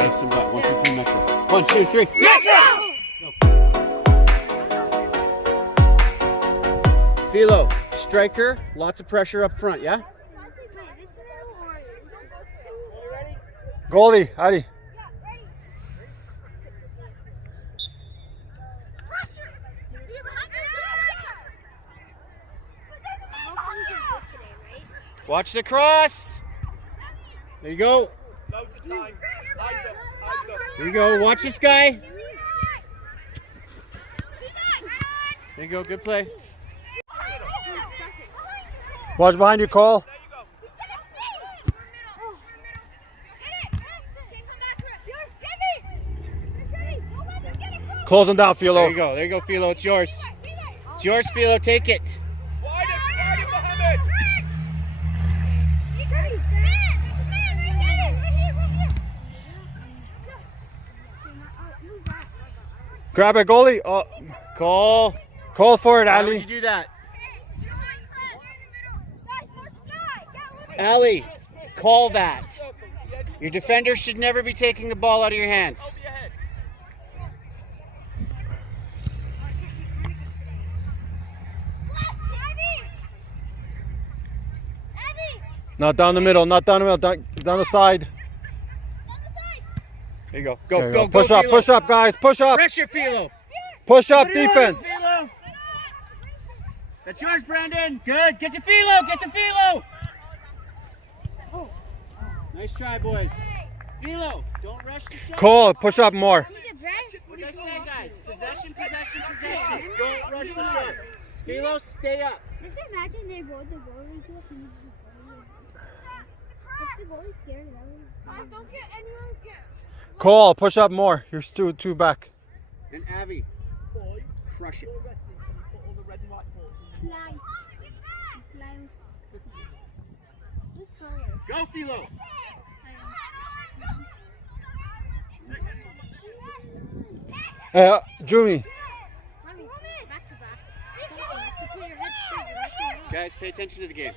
guys. Sim back. 1, 2, 3, Metro. 1, 2, 3, Metro! Philo, striker, lots of pressure up front, yeah? Goalie, Adi. Watch the cross. There you go. There you go. Watch this guy. There you go. Good play. Watch behind you, Cole. Close him down, Philo. There you go. There you go, Philo. It's yours. It's yours, Philo. Take it. Grab it, goalie. Oh, Cole. call for it, Why Ali. would you do that? Ali, call that. Your defender should never be taking the ball out of your hands. Not down the middle, not down the middle, down the side. There you go. Go, There you go, go. go, Push up, guys. Push up. Pressure, Philo. Push up, Put it in, defense. Philo. That's yours, Brandon. Good. Get to Philo. Get to Philo. Nice try, boys. Philo, don't rush the shot. Cole, push up more. What did I say, guys? Possession, possession, possession. Don't rush the shots. Philo, stay up. Just imagine they rolled the goalie to a feed. If the goalie's scared of that, don't get anyone scared. Cole, push up more. You're two back. And Avi, crush it. Go, Philo. Jumi. Guys, pay attention to the game.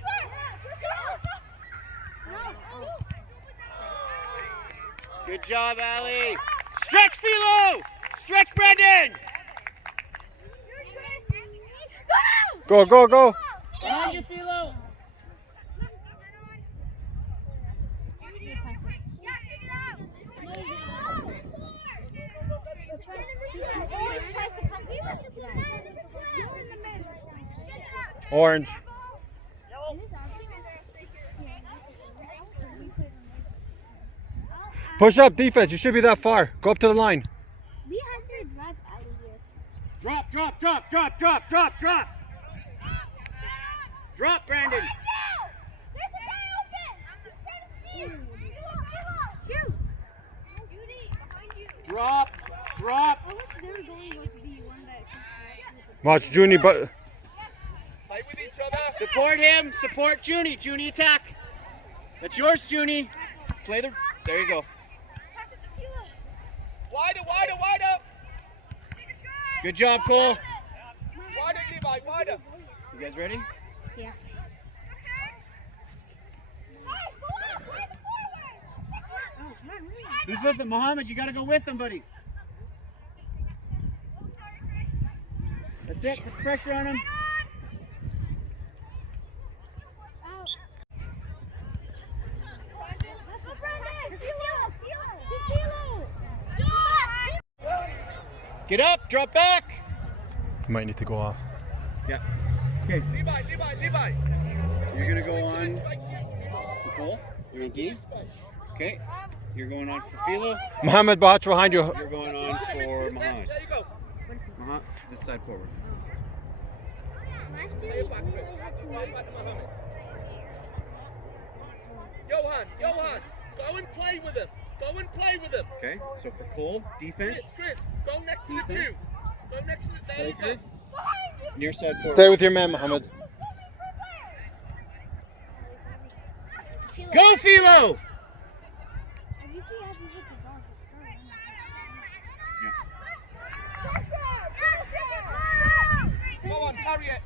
Good job, Ali. Stretch, Philo. Stretch, Brandon. Go, go, go. Behind you, Philo. Orange. Push up, defense. You should be that far. Go up to the line. We have to drive out of here. Drop, drop, drop, drop, drop, drop, drop. Drop, Brandon. Drop, drop. Watch Junie, but Support him. Support Junie. Junie, attack. That's yours, Junie. Play the. There you go. Wider, wider, wider. Good job, Cole. Wider, Levi, wider. You guys ready? Yeah. Who's with him? Mohammed, you got to go with him, buddy. That's it. Put pressure on him. Get up, drop back. you might need to go off. Yeah. Okay. Levi, Levi, Levi. You're gonna go on for Cole. You're on D. Okay. You're going on for Philo. Mohammed, watch behind you. You're going on for Mohammed. There you go. Mohammed, this side forward. Last year we really had to Right back to Mohammed. Johan, Johan, go and play with him. Go and play with him. Okay. So for Cole, defense. Chris, go next to the two. Go next to the. There you Striker. go. Near side forward. Stay with your man, Mohammed. Go, Philo! Come on, carry it.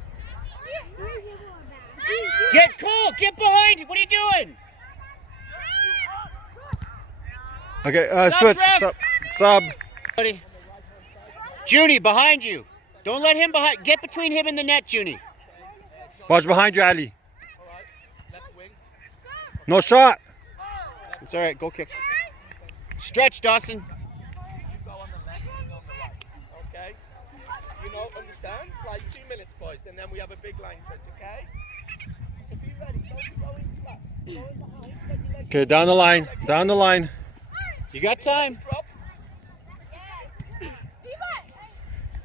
Get Cole! Get behind! What are you doing? Okay, Sub, switch. ref. Sub. Buddy. Junie, behind you. Don't let him behind. Get between him and the net, Junie. Watch behind you, Ali. All right. Left wing. No shot. It's all right. Go kick. Stretch, Dawson. You go on the left, you go on the right. Okay? You know, understand? Like 2 minutes, boys, and then we have a big line stretch, okay? If you're ready, go in flat. Go in behind, let your legs Okay, down the line. Down the line. You got time. drop.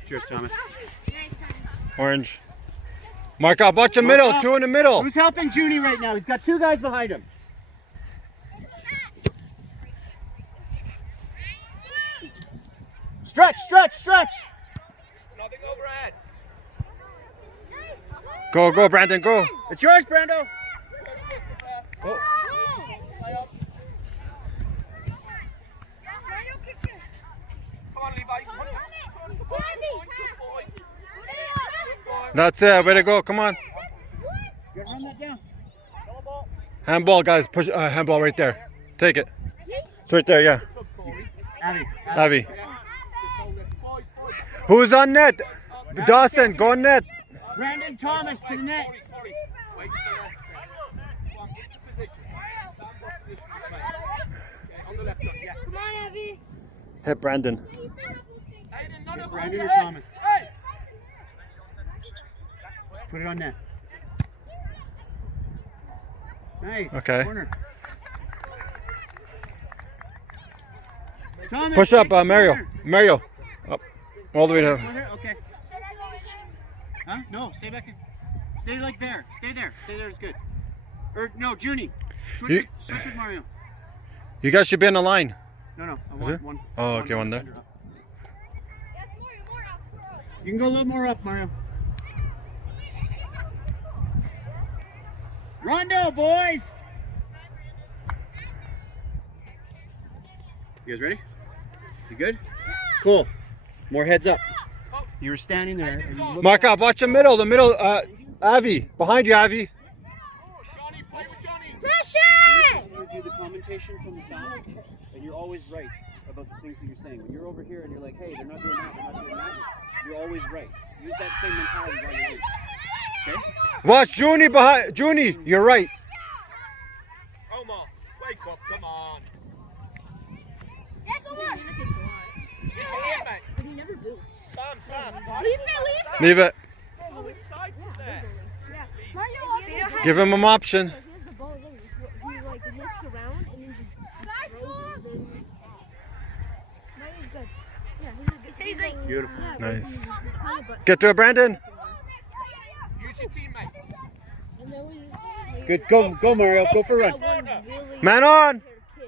Cheers, Thomas. Orange. Mark up. Watch the middle. up. 2 in the middle. Who's helping Junie right now? He's got 2 guys behind him. Stretch, stretch, stretch. Nothing overhead. Go, go, Brandon. Go. It's yours, Brando. Oh. Play up. Come on, Levi. Good boy. That's it. Way to go. Come on. You gotta run that down. Come on, ball. Handball, guys. Push. Handball right there. Take it. It's right there. Yeah. Good, Corey. Abby. Avi. Good hold it. Boy. Who's on net? Dawson. Go on net. Brandon Thomas to the net. Corey. Wait for the Go on, get your position. Stand up position. Okay, on the left side, yeah. Come on, Abby. Hit Brandon. Aiden, none of Brandon or overhead. Thomas? Hey! Just put it on net. Nice. Okay. Corner. Thomas, Push up, take the Mario. corner. Mario. Up. All the way to. Corner, okay. Huh? No, stay back in. Stay like there. Stay there. Stay there is good. Or no, Junie. Switch with Mario. You guys should be on the line. No, I Is want it? one. Oh, okay, one there. defender up. You can go a little more up, Mario. Rondo, boys! You guys ready? You good? Cool. More heads up. You were standing there. And you looked Mark up. Watch the middle. The middle. Avi. Behind you, Avi. Johnny, play with Johnny. Pressure! You do the commentation from the side, and you're always right about the things that you're saying. When you're over here and you're like, hey, they're not doing that, they're not doing that, you're always right. Use that same mentality while you're in. Okay? Watch Junie behind. Junie, you're right. Omar, wake up, come on. Yes, Omar. It's here, mate. But he never boots. Sam. Leave me. Leave it. Go inside from there. Yeah. Mario, Give him an option. he has the ball. He like looks around and then just throws it in. Mario's good. Yeah, he's like Beautiful. Nice. Get to it, Brandon. Use your teammate. And there was Good. Go, Mario. Go for a run. that one really Man on. kid who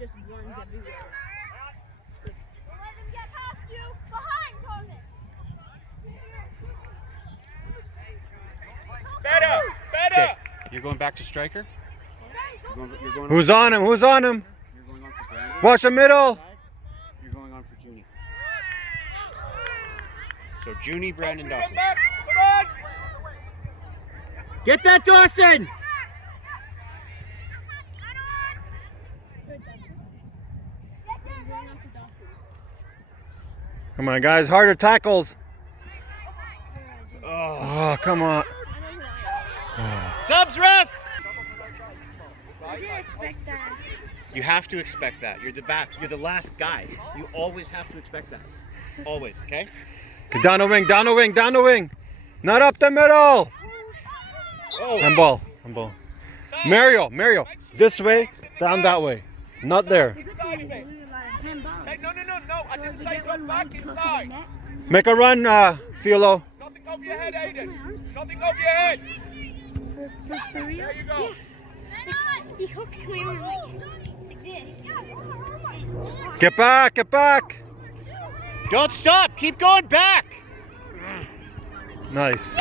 just runs everywhere. Let him get past you. Behind, Thomas. Better. You're going back to striker? You're going Who's on him? Who's on him? You're going on for Brandon. Watch the middle. You're going on for Junie. So Junie, Brandon, Come Dawson. back, come on. Get that, Dawson! Come on, guys. Harder tackles. Oh. Oh, come on. Subs, ref! I didn't expect that. You have to expect that. You're the back. You're the last guy. You always have to expect that. Always, okay? Okay, down the wing. Down the wing. Down the wing. Not up the middle. Oh. Handball. Handball. Mario. This way. Down that way. Not there. Inside of it. Handball. Hey, no. I didn't say go back inside. Make a run, Philo. Nothing over your head, Aiden. Nothing over your head. For real? There you go. He hooked me over like this. Get back. Get back. Don't stop. Keep going back. Nice.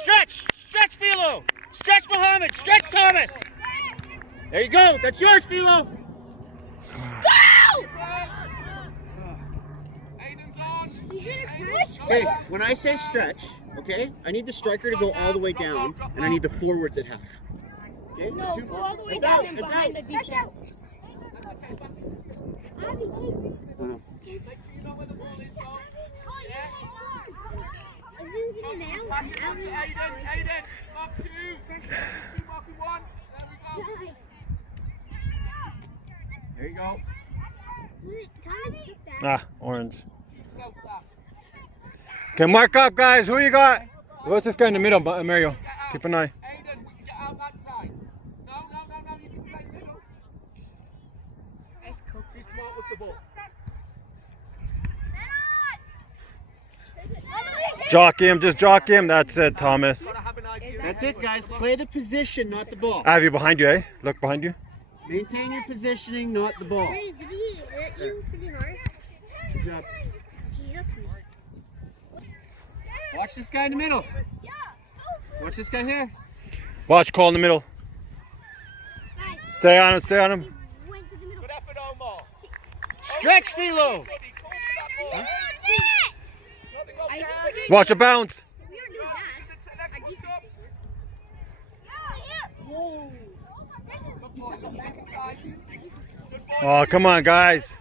Stretch. Stretch, Philo. Stretch, Muhammad. Stretch, Thomas. There you go. That's yours, Philo. Go! Aiden's on. Okay, when I say stretch, okay, I need the striker to go all the way down, and I need the forwards at half. Okay? No, go all the way It's down out, and it's behind out. the defense. Make sure you know where the ball is, though. Pass it on to Aiden. Aiden, mark 2. Two, marking 1. There we go. There you go. Thomas took that. Ah, orange. Okay, mark up, guys. Who you got? What's this guy in the middle, Mario? Keep an eye. Aiden, we can get out that side. No, you can play middle. Be smart with the ball. Jockey him, just jockey him. That's it, Thomas. Gotta have an idea. That's it, guys. Play the position, not the ball. I have you behind you, eh? Look behind you. Maintain your positioning, not the ball. Hey, did he hurt you pretty hard? Good job. He hurt me. Watch this guy in the middle. Watch this guy here. Watch, call in the middle. Stay on him, stay on him. He went to the middle. Good effort, Omar. Stretch, Philo. Huh? Watch a bounce. We were doing that. Our defense. Oh, come on, guys.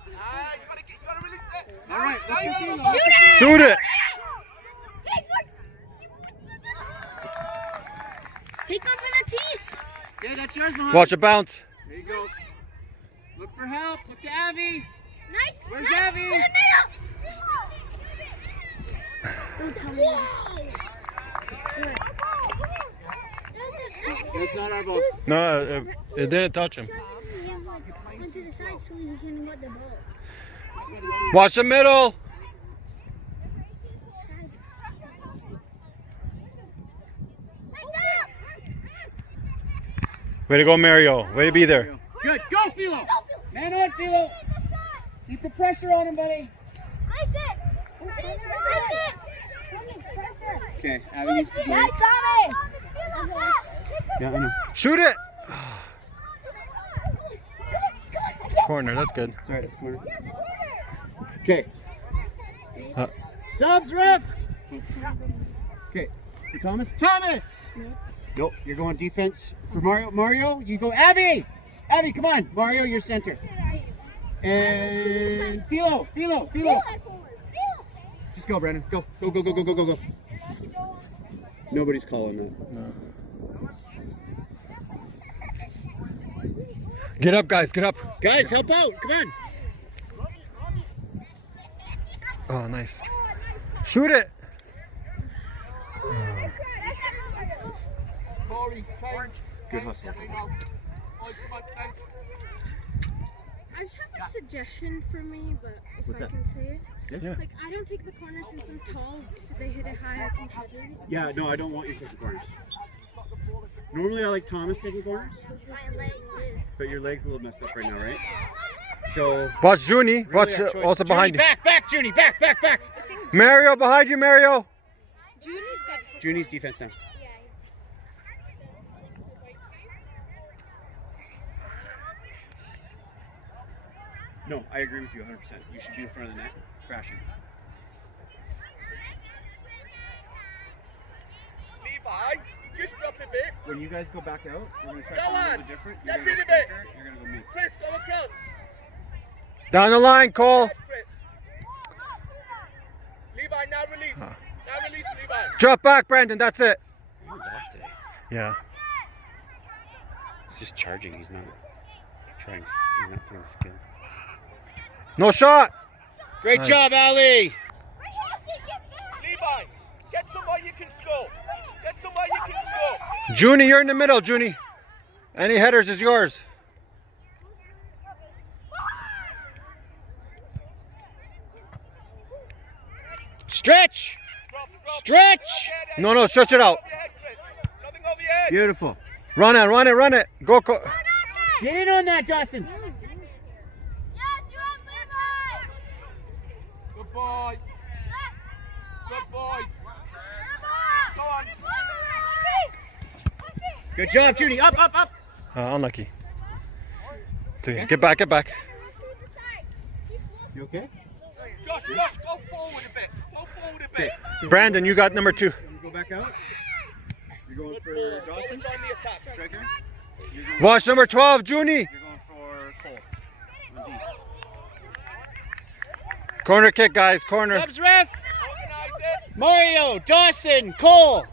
All right, look at Philo. Shoot it. Take off in the teeth. Yeah, that's yours, Mom. Watch a bounce. There you go. Look for help. Look to Avi. Nice. Where's nice. Abby? To the middle. That's not our ball. No, it didn't touch him. Went to the side so he can get the ball. Watch the middle. Way to go, Mario. Way to be there. Good. Go, Philo. Man on, Philo. Keep the pressure on him, buddy. Okay, Abby needs to play. Yeah, I know. Shoot it. Corner, that's good. Sorry, that's corner. Okay. Uh, Subs, ref. Okay. For Thomas. Thomas. Nope. You're going defense for Mario. Mario, you go. Abby. Abby, come on. Mario, you're center. And Philo. Just go, Brandon. Go. Go. Nobody's calling that. no. Get up, guys. Get up. Guys, help out. Come on. Oh, nice. Shoot it. Good hustle. I just have a suggestion for me, but if What's I that? can say it. Yeah. Like, I don't take the corner since I'm tall. If they hit it high, I can hit it. Yeah, no, I don't want you taking corners. Normally I like Thomas taking corners, but your leg's a little messed up right now, right? So Watch Junie. really Watch our choice. also behind Junie, you. back, Junie, back. Mario, behind you, Mario. Junie's good for Junie's defense now. No, I agree with you 100%. You should be in front of the net, crashing. Levi, just drop a bit. When you guys go back out, we're going to try Go something a on. little bit different. You're Step going to in go a bit. striker, you're going to go me. Chris, go across. Down the line, Cole. Chris. Levi, now release. Now release, Levi. Drop back, Brandon. That's it. He's off today. Yeah. He's just charging. He's not playing skill. No shot. Great Nice. job, Ali. Levi, get somewhere you can score. Get somewhere you can score. Junie, you're in the middle, Junie. Any headers is yours. Stretch. Drop. Stretch. No, stretch it out. Over your head, Chris. Nothing over your head. Beautiful. Run it. Go. Get in on that, Dawson. Good boy. Good boy. Go on. Good job, Junie. Up. Unlucky. Get back. You okay? Josh, go forward a bit. Okay. Brandon, you got number 2. You go back out. You're going for Dawson. Join the attack. Striker. Watch number 12, Junie. You're going for Cole. On Corner kick, guys. Corner. Subs ref. Organize it. Mario, Dawson, Cole.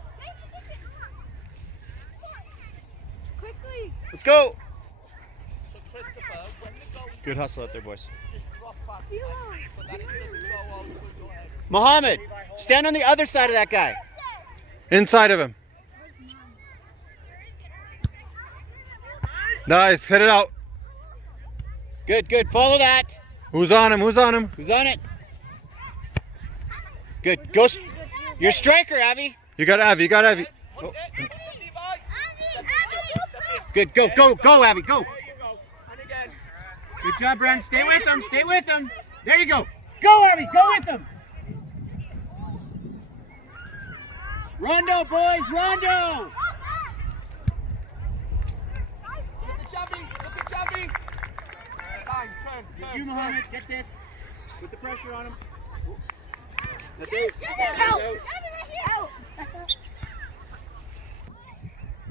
Quickly. Let's go. So Christopher, when the goal Good hustle out there, boys. just drop back, so that it doesn't go over your head. Mohammed, stand on the other side of that guy. Inside of him. Nice. Hit it out. Good, good. Follow that. Who's on him? Who's on him? Who's on it? Good. Go. You're striker, Avi. You got Avi. You got Avi. Oh. Good. Go, go, go, Avi. Go. There you go. And again. Good job, Brandon. Stay with him. Stay with him. There you go. Go, Avi. Go with him. Rondo, boys. Rondo. Look at Shabby. Look at Shabby. Fine, turn. It's you, Mohammed. Get this. Put the pressure on him. That's it. Out.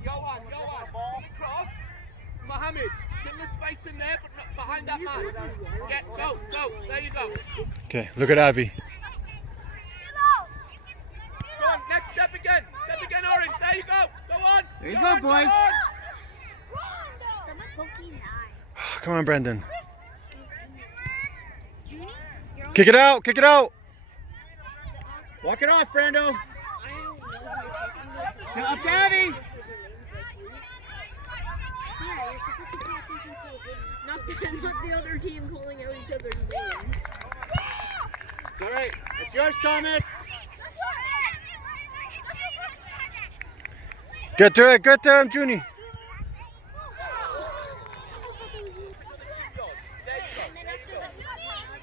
Johan, ball across. Mohammed, fill the space in there, but not behind that man. Yeah, go. There you go. Okay. Look at Avi. Go on, next step again. Step again, Orange. There you go. Go on. There you Go go, on, boys. on. Come on, Brendan. Kick it out. Kick it out. Walk it off, Brando. Up to Avi. Not the other team calling out each other's names. It's all right. It's yours, Thomas. Get to it. Get to him, Junie.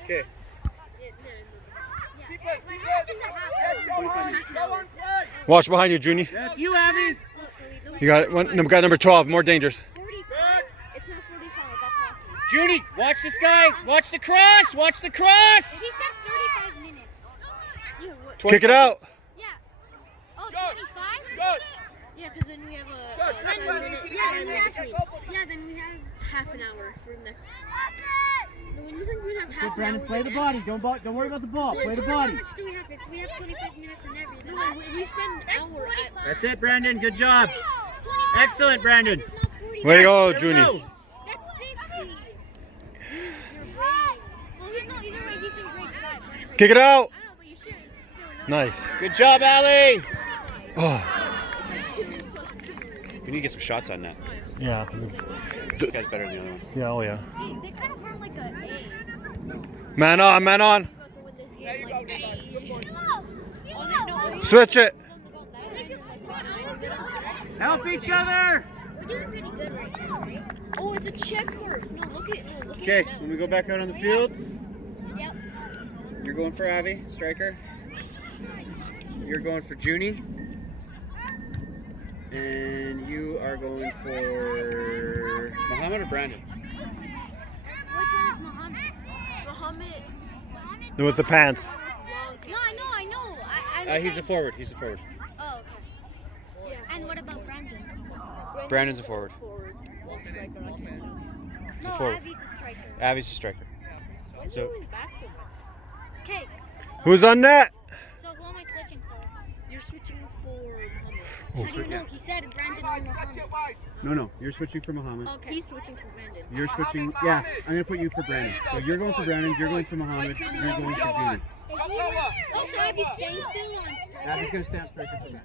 Okay. Go on, stay. Watch behind you, Junie. That's you, Avi. You got one. Got number 12. More dangerous. It's not 45. That's hockey. Judy, watch this guy. Watch the cross. Watch the cross. He said 35 minutes. Yeah, what? Kick it out. Yeah. Oh, Good. 25? Good. Yeah, because then we have Good. a 10-minute. Yeah, then we have half an hour for next. When you think we'd have half Good, an Brandon. hour? Play the body. Don't worry about the ball. Play the body. How much do we have? If we have 25 minutes and everything. No, we spend an hour at. That's it, Brandon. Good job. 25. Excellent, Brandon. It's not 45. Way to go, There we Junie. go. That's 50. Use your brain. Well, either way, he's in grade 5. Kick it out. I know, but you should. Nice. Good job, Ali. Oh. We need to get some shots on that. Yeah. This guy's better than the other one. Yeah. Oh yeah. They kind of run like a A. Man on. Man on. There you go, Levi. Good boy. Switch it. Help each other. We're doing pretty good right now, right? Oh, it's a checker. No, look at it. Okay, when we go back out on the field, Yep. you're going for Avi, striker. You're going for Junie. And you are going for Muhammad or Brandon? Which one is Muhammad? Muhammad. With the pants. No, I know. I'm He's a saying- forward. He's a forward. Oh, okay. Yeah. And what about Brandon? Brandon's a forward. Forward. Striker, I can't tell. No, forward. Avi's a striker. Avi's a striker. Why So- you always back so much? Okay. Who's on net? So who am I switching for? You're switching for Muhammad. How do you know? He said Brandon or Muhammad. No, you're switching for Muhammad. Okay. He's switching for Brandon. You're switching. Yeah, I'm gonna put you for Brandon. So you're going for Brandon. You're going for Muhammad. You're going for Junie. Oh, so Avi's staying still on striker? Avi's gonna stand striker for that.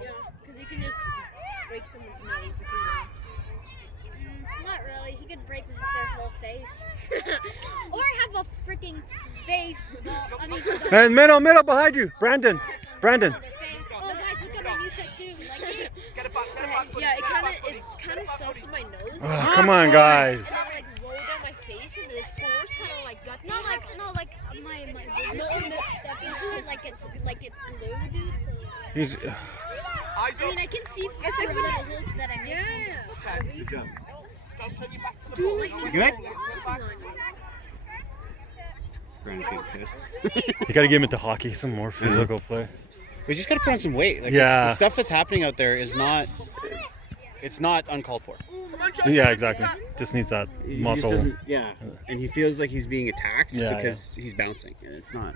Yeah, because he can just break someone's nose if he wants. Not really. He could break their whole face. Or have a freaking face. I mean, And middle behind you. Brandon. Brandon. their face. Oh, guys, look at my new tattoo. Like it? Get it back, get it back. Yeah, it kind of stops at my nose. Oh, come on, guys. And then like rolled down my face, and the force kind of like got No, like my fingers can stuck into it like it's glue, dude. So, He's. Eyes I up. mean, I can see through the little holes that I made. Yeah. Good job. Don't turn your back to the ball. You good? Brandon's getting pissed. You gotta get him into hockey, some more physical play. We just gotta put on some weight. Like Yeah. the stuff that's happening out there is not. It's not uncalled for. Come on, Johnny. Yeah, exactly. just needs that He just muscle. doesn't, yeah, and he feels like he's being attacked Yeah, because he's bouncing, and it's not.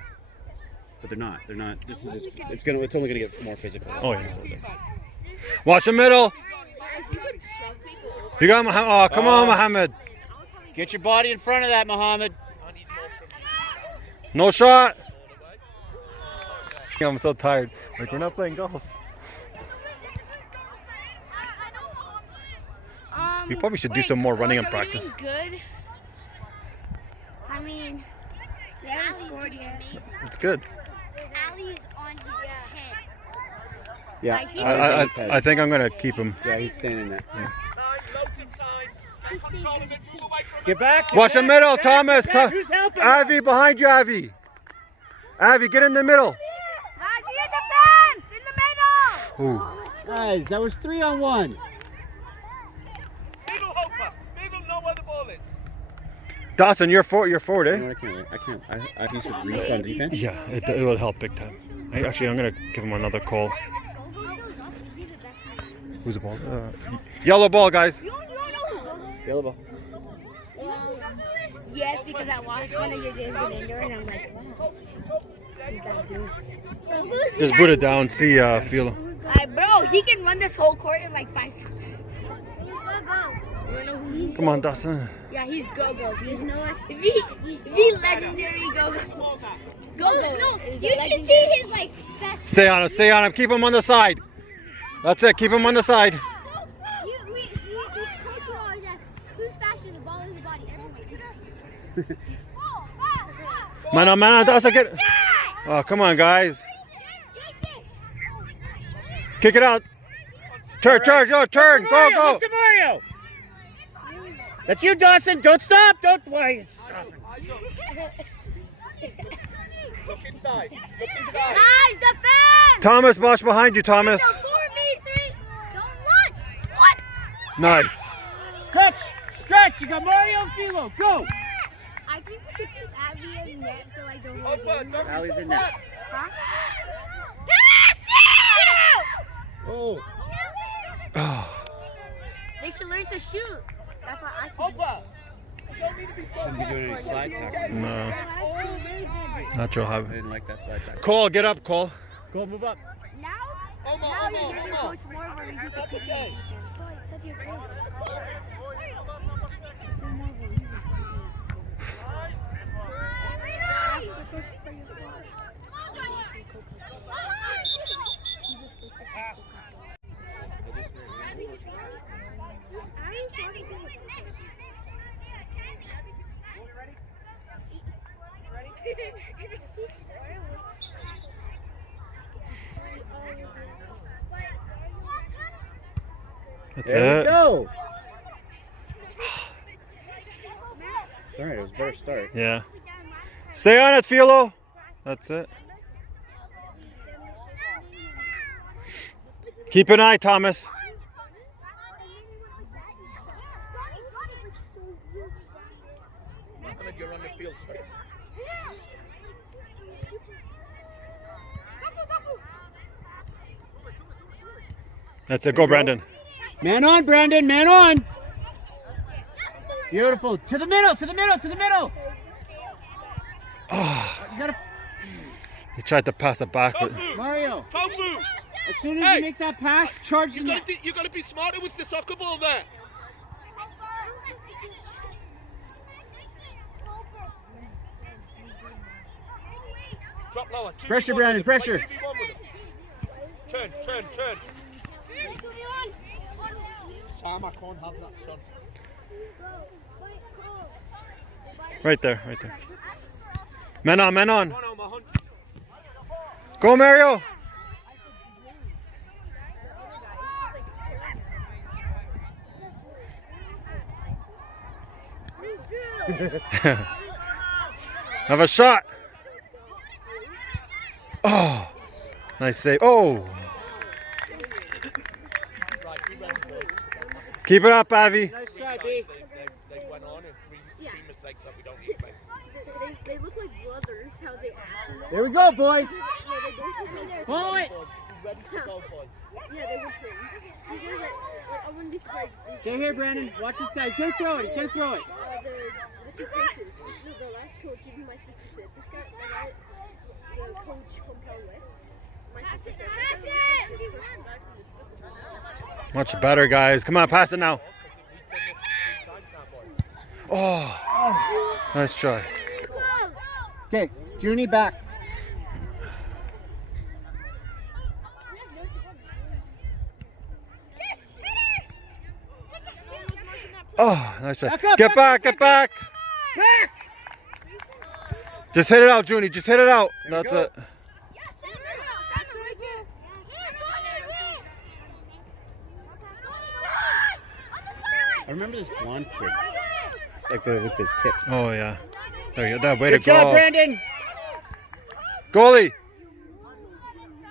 But they're not. They're not. This is. It's gonna. It's only gonna get more physical. Oh yeah. Watch the middle. You got Muhammad. Oh, come on, Muhammad. Get your body in front of that, Muhammad. No shot. I'm so tired. Like, we're not playing golf. We probably should do some more running and practice. Good. I mean, they haven't scored yet. It's good. Ali is on his head. Yeah. I think I'm gonna keep him. Yeah, he's standing there. Yeah. Get back. Watch the middle, Thomas. Who's helping? Avi, behind you, Avi. Avi, get in the middle. Ooh. Guys, that was 3-on-1. Middle, Hopper. Middle, know where the ball is. Dawson, you're forward, You know eh? what, I can't. I have with Reese on defense. Yeah, it will help big time. Actually, I'm gonna give him another call. Who's the ball? Yellow ball, guys. Yellow ball. Yes, because I watched one of your days in indoor and I'm like, wow. He's that good. Just boot it down. See, feel. Bro, he can run this whole court in like 5 seconds. Come on, Dawson. Yeah, he's go-go. He's no the legendary go-go. Go-go. No, you should see his like best. Stay on him. Stay on him. Keep him on the side. That's it. Keep him on the side. We coach will always ask, who's faster, the ball or the body? Everyone. Man on, Dawson, get. Oh, come on, guys. Kick it out. Turn, turn, go, turn. Go, go. Look to Mario. That's you, Dawson. Don't stop. Don't. Why are you stopping? Look inside. Look inside. Guys, defend! Thomas, Bosch behind you, Thomas. 4v3. Don't run. What? Nice. Stretch. Stretch. You got Mario and Philo. Go. I think we should keep Abby in net for like the whole Hopper, game. don't Allie's in there. Huh? Oh. They should learn to shoot. That's what I should do. Hopper. You don't need to be Shouldn't be doing any slide tackles. No. Natural I habit. didn't like that slide tackle. Cole, get up, Cole. Go, move up. Now Omar, you're getting Omar. Coach more where you That's okay. That's There it. we go. All right, it was a better start. Yeah. Stay on it, Philo. That's it. Keep an eye, Thomas. You're on the field, sir. That's it. Go, Brandon. Man on, Brandon. Man on. Beautiful. To the middle. To the middle. To the middle. You gotta, He tried to pass it back, but Tofu. Mario. Tofu. As soon as Hey. you make that pass, charge the net. You got to be smarter with the soccer ball there. Drop lower. 2v1 Pressure, with Brandon, it. pressure. Play 2v1 with it. Turn, turn, turn. Sam, I can't have that, son. right there, right there. Men on, men on. Come on, Omar, hunt. Go, Mario. Have a shot. Oh, nice save. Oh, Right, we ready, boys. keep it up, Avi. Nice try, B. They went on and three mistakes that we don't need to make. They look like brothers, how they act. There we go, boys. No, they don't should be there. Follow it. Ready to go, boy. Yeah, they were twins. These guys, like, I wouldn't be surprised. Stay here, Brandon. Watch this guy. He's gonna throw it. He's gonna throw it. The two coaches, the last coach, even my sister said, this guy, the coach hometown with, my sister said, the first guy from the split. Much better, guys. Come on, pass it now. Oh, nice try. Okay, Junie back. Oh, nice try. Back up, Get back, get back. Back! Just hit it out, Junie. Just hit it out. That's it. I remember this blonde kid. Like with the tips. Oh, yeah. There you go. That way Good to go. job, Brandon. Goalie.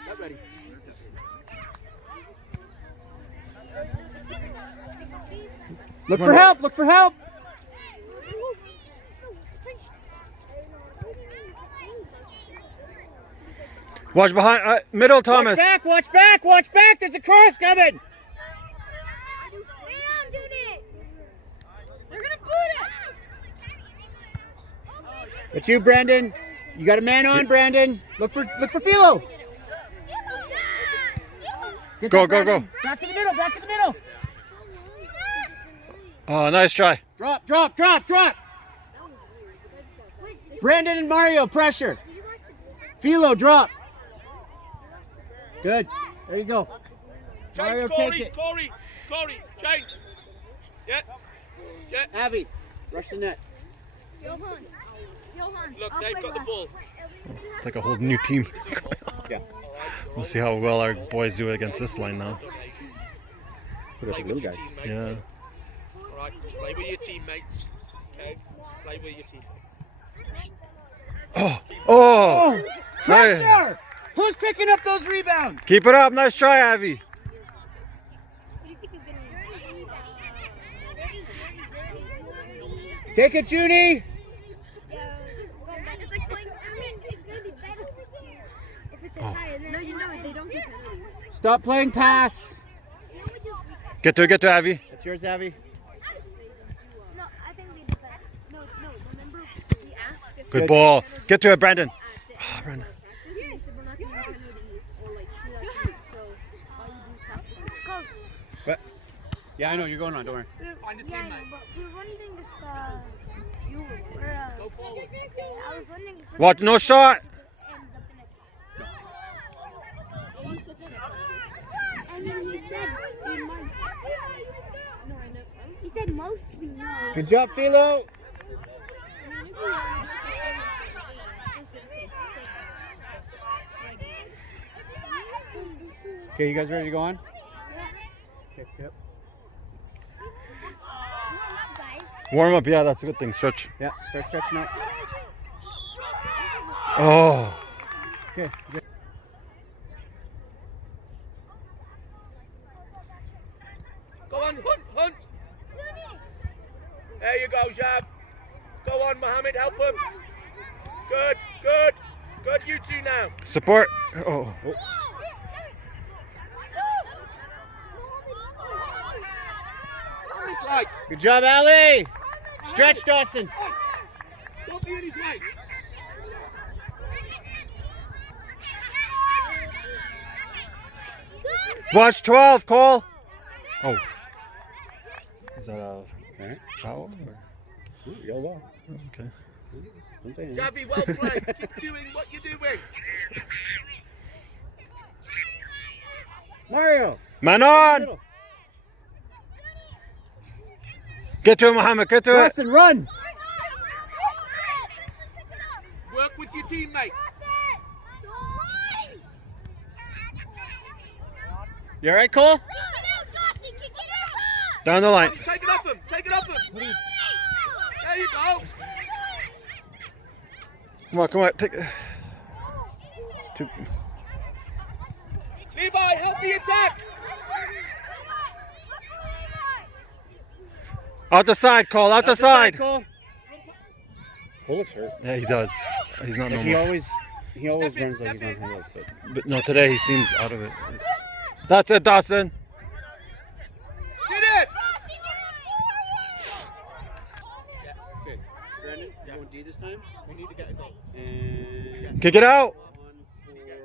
Not ready. Look for help. Look for help. Watch behind. Middle, Thomas. Watch back. Watch back. Watch back. There's a cross coming. They're gonna boot it! It's you, Brandon. You got a man on, Brandon. Look for Philo. Get Go, that, go, Brandon. go. Back to the middle. Back to the middle. Oh, nice try. Drop, drop, drop, drop. Brandon and Mario, pressure. Philo, drop. Good. There you go. Mario, Change, take Corey, it. Corey, change. Yeah. Yeah. Avi, rush the net. Johan. Look, they've got the ball. It's like a whole new team. Yeah. We'll see how well our boys do against this line now. Put up Play the with little your guys. teammates. Yeah. All right, just play with your teammates. Okay, play with your teammates. Oh, oh. Oh, Nice. pressure! Who's picking up those rebounds? Keep it up. Nice try, Avi. Take it, Junie. It's like playing. It's gonna be better if it's a tie. No, you know it. They don't get penalties. Stop playing pass. Get to it, Avi. That's yours, Avi. No, I think they do better. No. Remember, we asked if Good ball. Get to it, Brandon. Oh, Brandon. they said we're not doing penalties or like shootout teams. So all you do is practice. Yeah, I know. You're going on. Don't worry. Find a Yeah, teammate. but we're wondering if you were. Go forward. I was wondering if Watch, no shot. ends up in a tie. And then he said we might. No, I know. He said mostly no. Good job, Philo. Okay, you guys ready to go on? Okay, yep. Warm up. Yeah, that's a good thing. Stretch. Yeah, start stretching out. Oh. Okay, good. Go on, Hunt. There you go, Jav. Go on, Mohammed, help him. Good. You two now. Support. Oh. Right. Good job, Ali. Stretch, Dawson. Don't be in his way. Watch 12, Cole. Oh. Is that a foul? Or? Yell ball. Okay. Don't say anything. Javi, well played. Keep doing what you're doing. Mario. Man on. Get to it, Mohammed. Get to it. Dawson, run. Work with your teammates. You all right, Cole? Down the line. Take it off him. There you go. Come on. Take. It's too. Levi, help the attack. Out the side, Cole. Out the side. Cole. Cole looks hurt. Yeah, he does. He's not Like normal. he always runs like he's on handles, but But no, today he seems out of it. That's it, Dawson. Get it! Okay. Brandon, you're going D this time. We need to get a goal. And Kick it out. on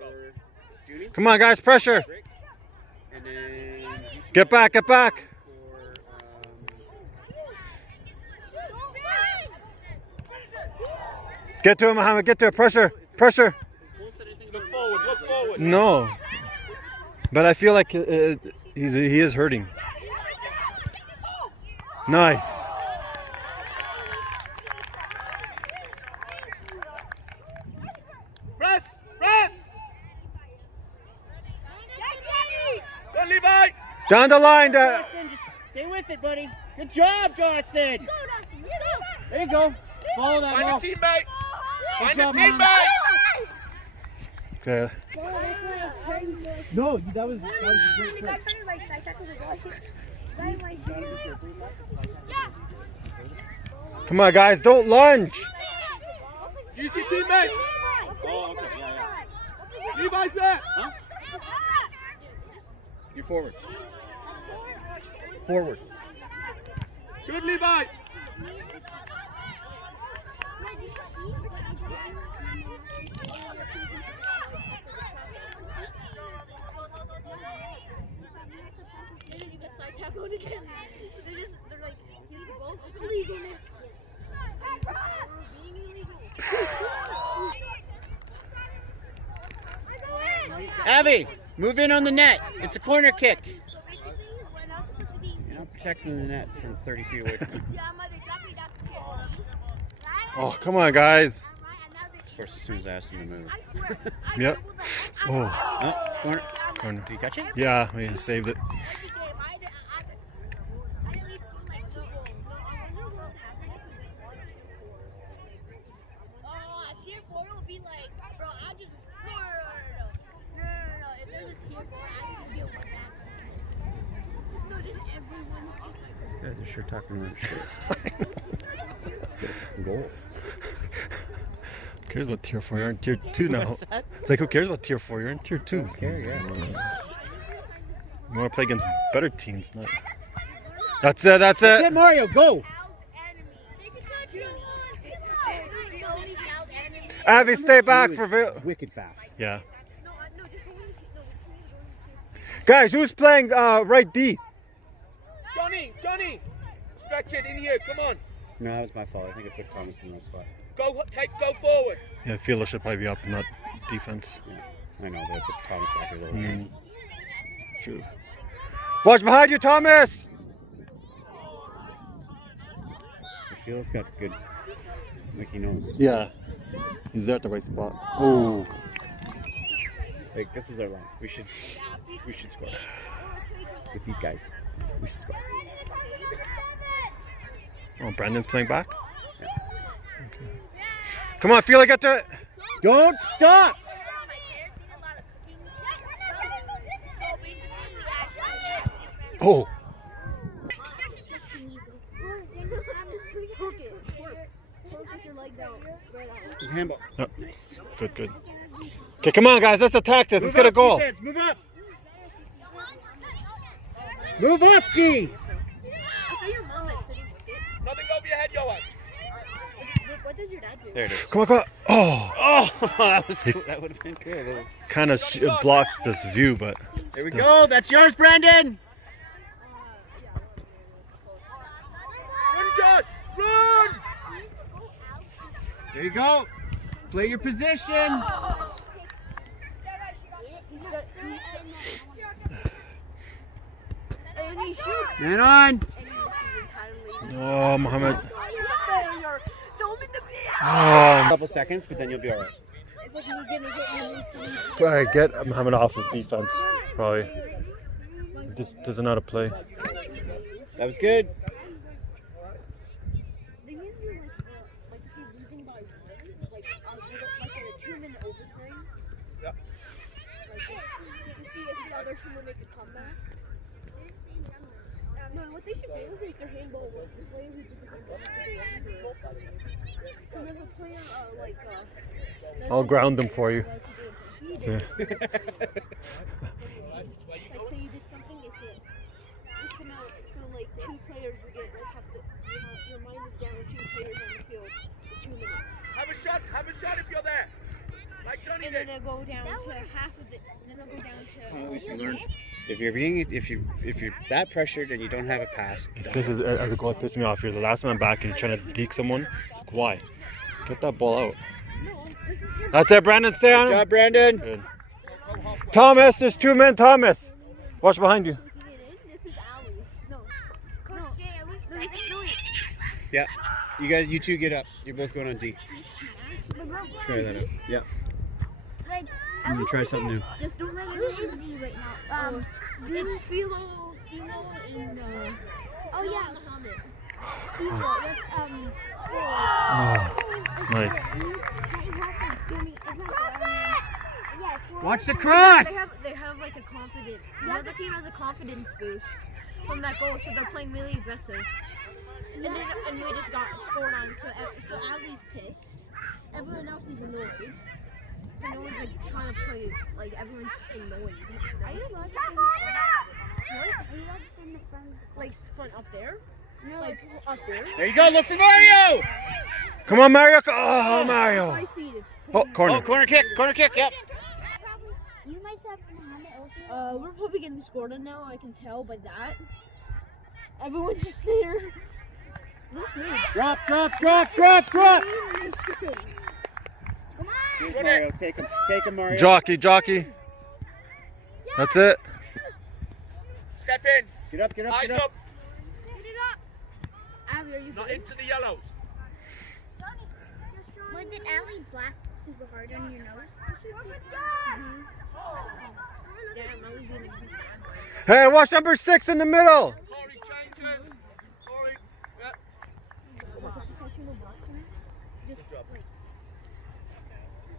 for Judy. Come on, guys, pressure. Break. And then you two Get back, get back. for Get to it, Mohammed, get to it. Pressure, pressure. Look forward, look forward. No. But I feel like he is hurting. Nice. Press! Press! Go, Levi! Down the line. Dawson, just stay with it, buddy. Good job, Dawson. There you go. Follow that Find a ball. teammate! Find a job, man. teammate! Okay. No, that was a great play. Come on, guys, don't lunge. Use your teammate! Oh, okay. Yeah. Levi's there! Huh? You're forward. Forward. Good, Levi! They're like, illegalness. Being illegal. Abby, move in on the net. It's a corner kick. So basically, we're not supposed to be. You're not protecting the net from 30 feet away from you. Oh, come on, guys. Of course, as soon as I asked him to move. Yep. Oh, Oh, corner. corner. Did you catch it? Yeah, we saved it. This guys are sure talking about shit. Let's get a fucking goal. Who cares about tier 4? You're in tier 2 now. What's that? It's like, who cares about tier 4? You're in tier 2. Okay, yeah. You want to play against better teams, not. That's it, that's That's it. it, Mario, go! Avi, stay back He for. was wicked fast. Yeah. Guys, who's playing right D? Johnny! Stretch it in here, come on. No, that was my fault. I think I put Thomas in the wrong spot. Go forward. Yeah, Fila should probably be up, not defense. I know, but I put Thomas back here a little bit. True. Watch behind you, Thomas! I feel it's got good, like he knows. Yeah. He's there at the right spot. Oh. Like, this is our line. We should score. With these guys. We should score. Oh, Brandon's playing back? Yeah. Okay. Come on, Fila, get to it! Don't stop! Oh! His handball. Oh. Good, good. Okay, come on, guys, let's attack this. Let's get a goal. Defense, move up! Move up, D! I saw your mom at City Market. Nothing over your head, Johan. What does your dad do? There it is. Come on, come on. Oh! Oh, that was cool. That would have been good. Kind of blocked this view, but. There we still. go. That's yours, Brandon. Run, John! Run! There you go. Play your position. And he shoots. Man on. Oh, Mohammed. A Oh, couple seconds, but then you'll be all right. It's like you're gonna get me. probably get Mohammed off of defense. Probably. Just doesn't know how to play. That was good. They usually like if you're losing by one, like in a 2-minute overtime. Yeah. Like to see if the other team will make a comeback. No, what they should do is make their handball work. The player who did the handball and then the player I'll ground them for you. Yeah. like say something, it's an out. So like 2 players will get like have to your mind is down with 2 players on the field for 2 minutes. Have a shot if you're there. Like Johnny And did. then they'll go down to half of it. Then they'll go down to. At least you learn. If you're that pressured and you don't have a pass, This is as a goal, it pisses me off. You're the last man back and you're trying to deke someone. Why? Get that ball out. No, this is your. That's it, Brandon. Stay on good him. job, Brandon. Good. Thomas, there's 2 men. Thomas, watch behind you. This is Ali. No. Coach Jay, I wish Yeah, you two get up. You're both going on D. Try that out. Yeah. Like, I'm gonna try something new. just don't let it use D right now. It's Philo, and Oh yeah, Muhammad. that's Oh, nice. Watch the cross. They have like a confidence. The other team has a confidence boost from that goal, so they're playing really aggressive. And we just got scored on, so Ali's pissed. Everyone else is annoyed. So no one's like trying to play, like everyone's just annoyed. Right? What? Like front up there? No, like up there. There you go. Look for Mario. Come on, Mario. Oh, Mario. 5 feet. It's Oh, corner. Oh, corner kick. Corner kick. Yep. You guys have Muhammad also? We're probably getting scored on now. I can tell by that. Everyone's just there. This move. Drop. Here's Mario. Take him, Mario. Jockey. That's it. Step in. Get up. Eyes up. Abby, are you Not good? into the yellows. What did Ali blast super hard on your nose? Damn, Ellie's gonna do Hey, watch number 6 in the middle. Corey, change it. Corey. Yeah. professional boxer. Just like.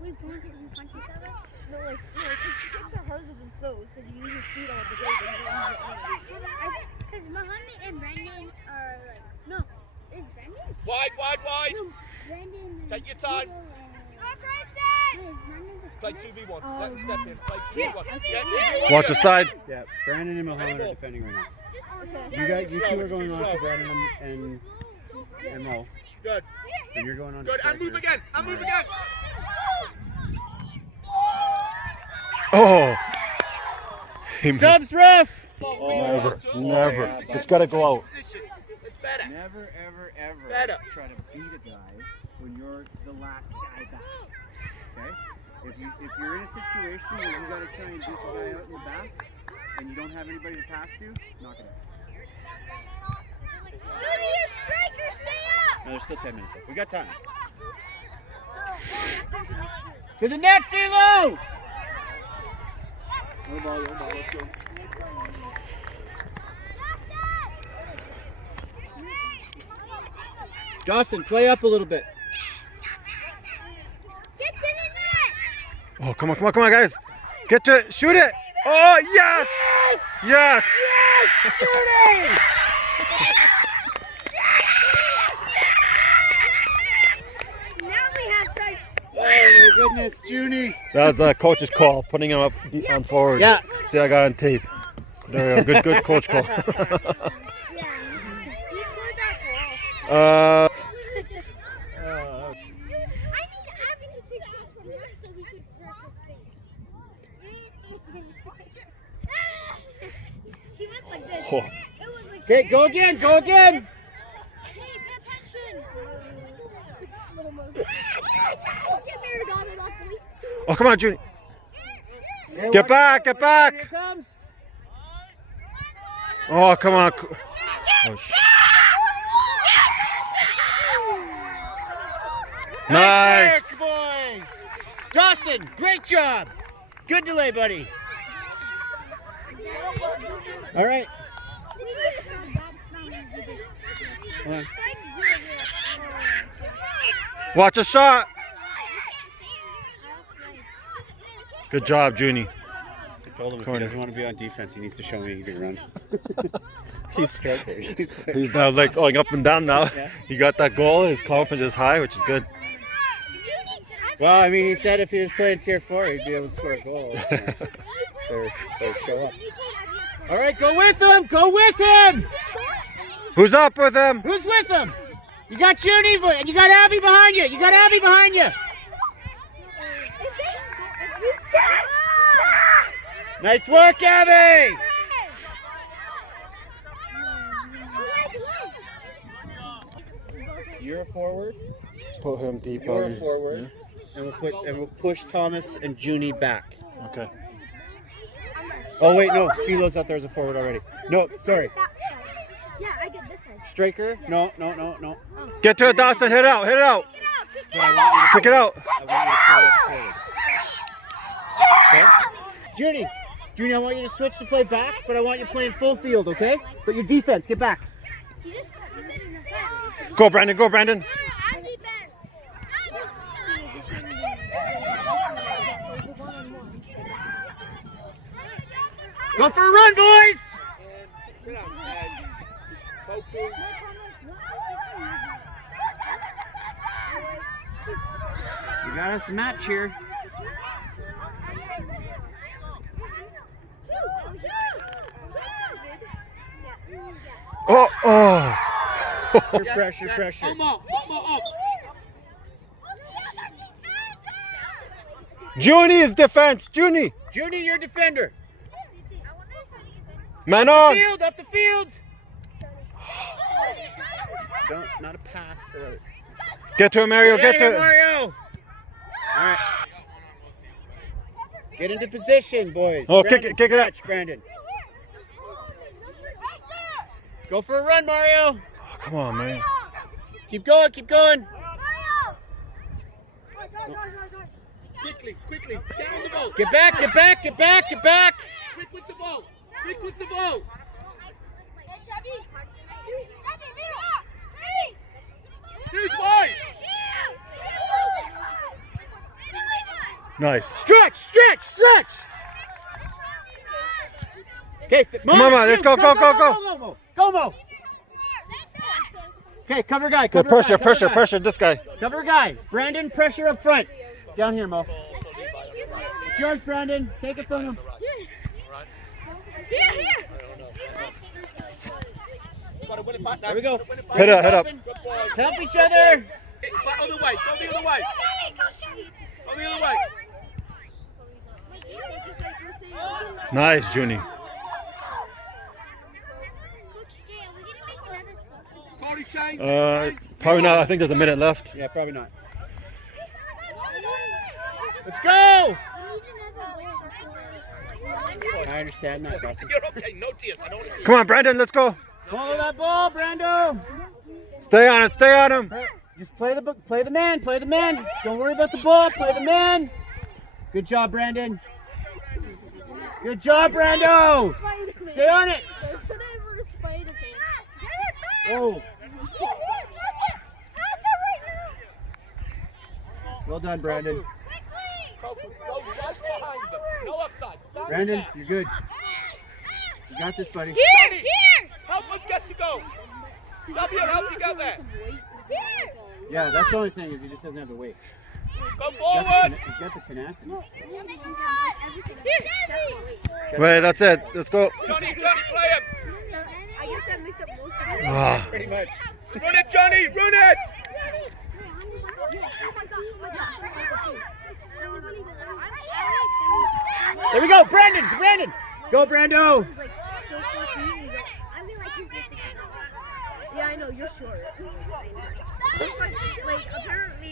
We both didn't punch each other? No, like, because kicks are harder than throws, so you use your feet all the way, but you don't use your arms. Because Muhammad and Brendan are like, no, is Brendan? Wide. No, Brendan. Take your time. Play 2v1. Let him step in. Play 2v1. Yeah. Watch the side. Yeah, Brandon and Mohammed are defending right now. Okay. You two are going on to Brandon and Mo, Good. and you're going on to Good. And move again. Oh. He missed. Subs ref. Never. It's got to go out. It's better. Never, ever Better. try to beat a guy when you're the last guy back. Okay? If you're in a situation where you gotta try and beat the guy out in the back and you don't have anybody to pass to, knock it out. No, there's still 10 minutes left. We got time. To the net, Philo! No ball, let's go. Dawson, play up a little bit. Oh, come on, guys. Get to it. Shoot it. Oh, yes. Yes. Judy! Oh my goodness, Junie. That was coach's call, putting him up on forward. Yeah. See, I got on tape. There we go. Good coach call. Oh. Okay, go again. Oh, come on, Junie. Hey, Get back. Here it comes. Oh, come on. Oh, nice. Work, boys. Dawson, great job. Good delay, buddy. All right. Hold on. Watch a shot. Good job, Junie. I told him if Corner. he doesn't want to be on defense, he needs to show me he can run. He's struggling. He's now like going up and down now. Yeah. He got that goal. His confidence is high, which is good. Well, I mean, he said if he was playing Tier 4, he'd be able to score a goal. or show up. All right, go with him. Go with him. Who's up with him? Who's with him? You got Judy and you got Abby behind you. You got Abby behind you. Nice work, Abby. You're a forward. Put him deep You're a on. forward. And we'll push Thomas and Junie back. Okay. Oh wait, no, Philo's out there as a forward already. No, sorry. Yeah, I get this side. Striker. No. Get to it, Dawson. Hit it out. Hit it out. But I want you to Kick it out. I want you to throw it forward. Okay? Junie, I want you to switch to play back, but I want you playing full field, okay? But your defense, get back. Go, Brandon. Go, Brandon. Go for a run, boys! Sit down, Toku. We got us a match here. Oh. Pressure. One more up. Junie is defense. Junie. Junie, your defender. Man on. Up the field. Not a pass to Get to him, Mario. Get to it. Mario. All right. Get into position, boys. Oh, Brandon, kick it up. stretch, Brandon. Go for a run, Mario. Oh, come on, man. Keep going. Quickly. Get on the ball. Get back. Quick with the ball. Who's wide? Nice. Stretch. Okay, Come on, man. Let's go. Go, Mo. Okay, cover guy. Good pressure. This guy. Cover guy. Brandon, pressure up front. Down here, Mo. It's yours, Brandon. Take it from him. Here. There we go. Head up. Help each other. Other way. Go the other way. Nice, Junie. Party chain. Probably not. I think there's a minute left. Yeah, probably not. Let's go. I understand that, Dawson. You're okay. No tears. I don't want to see. Come on, Brandon. Let's go. Follow that ball, Brando. Stay on him. Just play the man. Don't worry about the ball. Play the man. Good job, Brandon. Good job, Brando. Stay on it. Oh. Well done, Brandon. Go right behind them. No offside. Stand Brandon, there. you're good. You got this, buddy. Here. Help us get to go. W, help you get there. Yeah, that's the only thing is he just doesn't have the weight. Go forward. He's got the tenacity. Wait, that's it. Let's go. Johnny, play him. I guess that makes up most of it. Ah. Pretty much. Run it, Johnny. Run it. There we go, Brandon. Go, Brando. Yeah, I know, you're short. Like, apparently